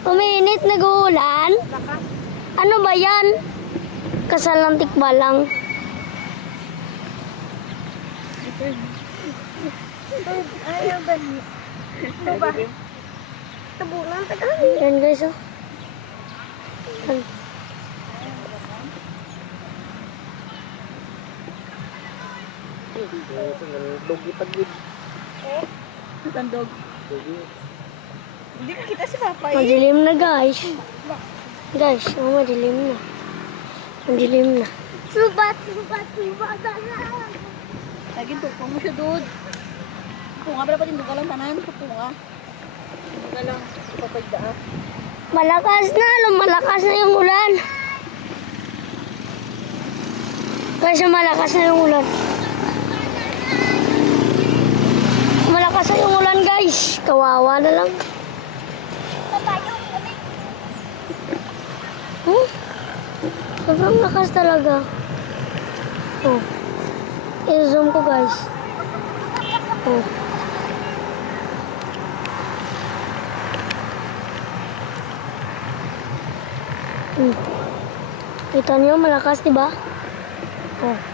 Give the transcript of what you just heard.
Uminit, nag-uulan. Ano ba yan? Kasal ng tikbalang. Ayaw ba niya? Ano ba? Tabunan, tagal. Yan guys, oh. Yan. Dogi pagid. Tandog. Dogi. Hindi ko kita si Papa eh. Madilim na guys. Guys, oh, madilim na. Madilim na. Subat. Lagi tukong mo siya, dude. Punga ba dapat yung duka lang tanan? Punga. Duka lang. Papagda. Malakas na, lumalakas na yung ulan. Guys, malakas na yung ulan. Malakas na yung ulan guys. Kawawa na lang. Sobrang lakas talaga. Oh. I-zoom ko guys. Oh. Kita niyo malakas, 'di ba? Oh.